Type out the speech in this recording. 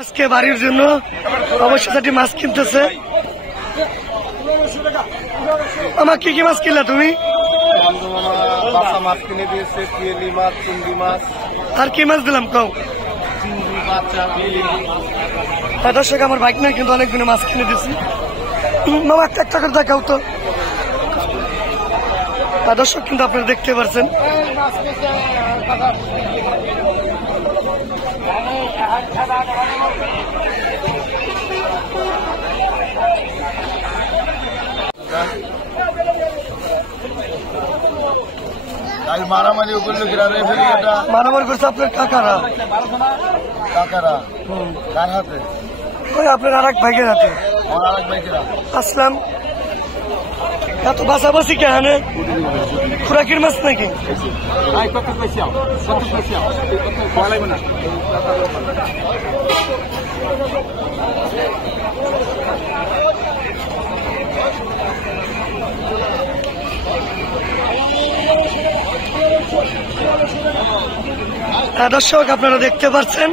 আজকে বাড়ির জন্য অবশ্যই মাছ কিনতেছে। আমার কি কি মাছ কিনলা তুমি? মাছ কিনে দিয়েছে, পিয়েলি মাছ, চিংড়ি মাছ। আর কি মাছ দিলাম কও? দর্শক আমার বাইক না কিন্তু অনেকগুলো মাছ কিনে দিচ্ছি। মামা একটা করে দেখাও তো। দর্শক কিন্তু আপনারা দেখতে পাচ্ছেন মারামারি মারামারি করছে আপনার কাকারা কার হাতে? ওই আপনার আর এক ভাইকের হাতে। আসলাম এত বাসাবাসি কেন? খুরাকির মাছ নাকি? দর্শক আপনারা দেখতে পাচ্ছেন